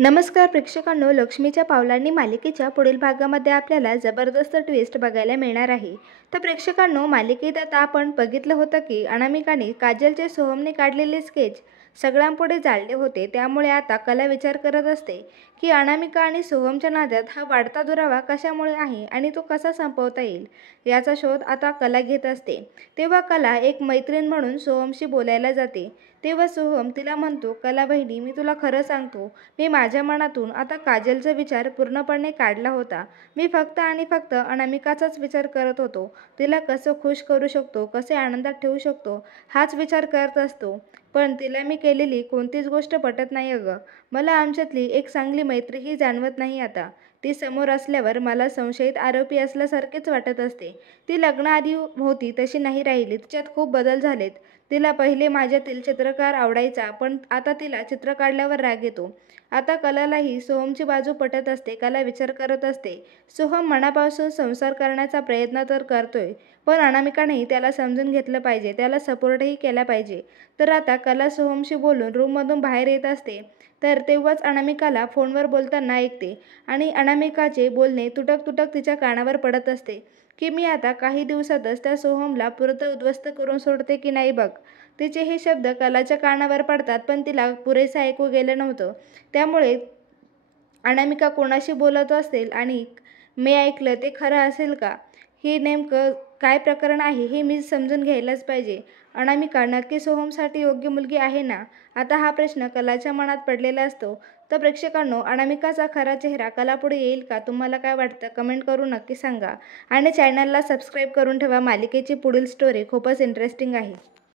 नमस्कार प्रेक्षकांनो, लक्ष्मीच्या पावलांनी मालिकेच्या पुढील भागामध्ये आपल्याला जबरदस्त ट्विस्ट बघायला मिळणार आहे। तर प्रेक्षकांनो, मालिकेत आता आपण बघितलं होतं की अनामिकाने काजलचे सोहमने काढलेले स्केच सगळ्यांपुढे जाळले होते। त्यामुळे आता कला विचार करत असते की अनामिका आणि सोहमच्या नात्यात हा वाढता दुरावा कशामुळे आहे आणि तो कसा संपवता येईल याचा शोध आता कला घेत असते। तेव्हा कला एक मैत्रीण म्हणून सोहमशी बोलायला जाते। तेव्हा सोहम तिला म्हणतो, कला बहिणी, मी तुला खरं सांगतो, मी माझ्या मनातून आता काजलचा विचार पूर्णपणे काढला होता। मी फक्त आणि फक्त अनामिकाचाच विचार करत होतो। तिला कसं खुश करू शकतो, कसे आनंदात ठेवू शकतो हाच विचार करत असतो। पण तिला मी केलेली कोणतीच गोष्ट पटत नाही अगं। मला आमच्यातली एक चांगली मैत्रीही जाणवत नाही आता। ती समोर असल्यावर मला संशयित आरोपी असल्यासारखेच वाटत असते। ती लग्नाआधी होती तशी नाही राहिली, तिच्यात खूप बदल झालेत। तिला पहिले माझ्यातील चित्रकार आवडायचा, पण आता तिला चित्र काढल्यावर राग येतो। आता कलालाही सोहमची बाजू पटत असते। कला विचार करत असते, सोहम मनापासून संसार करण्याचा प्रयत्न तर करतोय, पण अनामिकानेही त्याला समजून घेतलं पाहिजे, त्याला सपोर्टही केला पाहिजे। तर आता कला सोहमशी बोलून रूममधून बाहेर येत असते, तर तेव्हाच अनामिकाला फोनवर बोलताना ऐकते आणि अनामिकाचे बोलणे तुटक तुटक तिच्या कानावर पडत असते की मी आता काही दिवसातच त्या सोहमला पुरत उद्ध्वस्त करून सोडते की नाही बघ। तिचे हे शब्द कलाच्या कानावर पडतात, पण तिला पुरेसे ऐकू गेलं नव्हतं। त्यामुळे अनामिका कोणाशी बोलत असेल आणि मी ऐकलं ते खरं असेल का, हे नेमकं काय प्रकरण आहे हे मी समजून घ्यायलाच पाहिजे। अनामिका नक्की सोहमसाठी योग्य मुलगी आहे ना, आता हा प्रश्न कलाच्या मनात पडलेला असतो। तर प्रेक्षकांनो, अनामिकाचा खरा चेहरा कलापुढे येईल का? तुम्हाला काय वाटतं कमेंट करून नक्की सांगा आणि चॅनलला सबस्क्राईब करून ठेवा। मालिकेची पुढील स्टोरी खूपच इंटरेस्टिंग आहे।